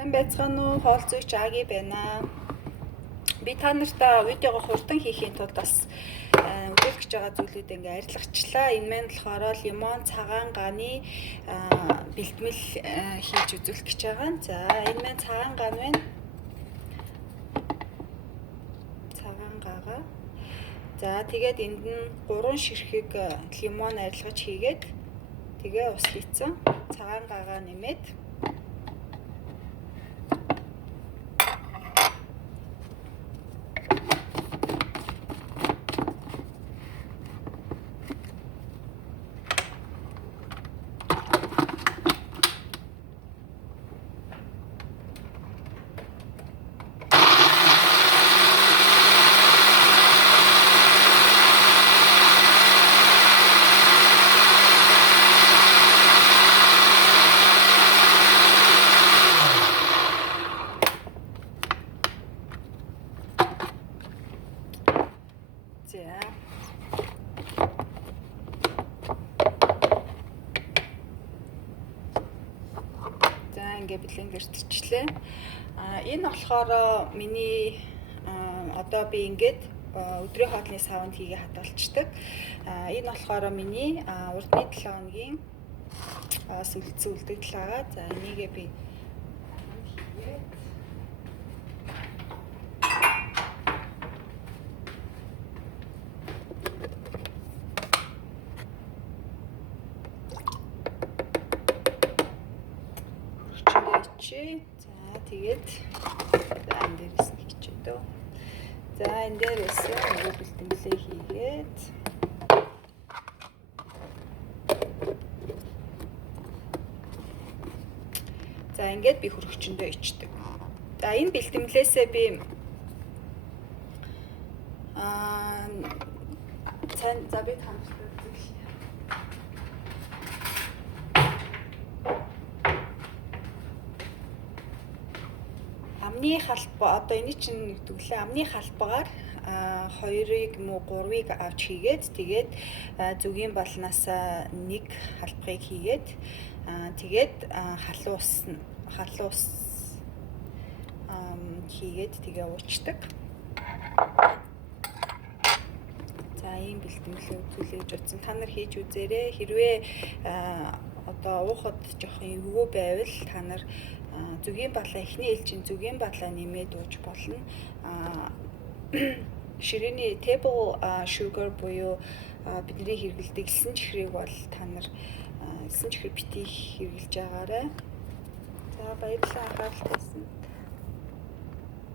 Сайн байцгаана уу? Хоол зүйч Аги байна. Би та нартай видеого хурдан хийхийн тулд бас үзүүлж байгаа зүйлүүд ингээ арилгачлаа. Энэ маань болохоор лимон, цагаан ганы бэлтгэл хийж үзүүлэх гэж байгаа. За, энэ маань цагаан ган байна. Цагаан гагаа. За, тэгээд энд нь 3 ширхэг лимон арилгаж хийгээд тэгээ ус хийцэн цагаан гагаа нэмээд ингээ блендерчлээ. Энэ болохоор миний одоо би ингээд өдрийн хоолны савнд хийгээ хадгалцдаг. Энэ болохоор миний урдны 7 хоногийн сүлдсэн үлдэгдэл байгаа. За энийгээ би хийгээд за тэгээд энэ дээрээс нэг чидөө. За энэ дээрээс нөгөө бэлтгэлээ хийгээд за ингээд би хөрөгчөндөө ичдэг. За энэ бэлтгэлээсээ би за би хамтдаа амны халбаа одоо энэ чинь нэгдвэрлээ амны халбаагаар 2-ыг муу 3-ыг авч хийгээд тэгээд зүгийн балнаас нэг халбагыг хийгээд тэгээд халуус хийгээд тэгээ уучдаг. За ийм бэлтгэлээ үзүүлж утсан. Та нар хийж үзээрэй. Хэрвээ одоо уухад жоохон эвгүй байвал та нар зүгийн балаа эхний ээлжийн зүгийн балаа нэмээд ууж болно. Ширээний table sugar буюу бидний хэрэглэдэг элсэн чихрийг бол та нар элсэн чихэр битгий хэрэглэж байгаарай. За баярлалаа анхаарал тавьсан.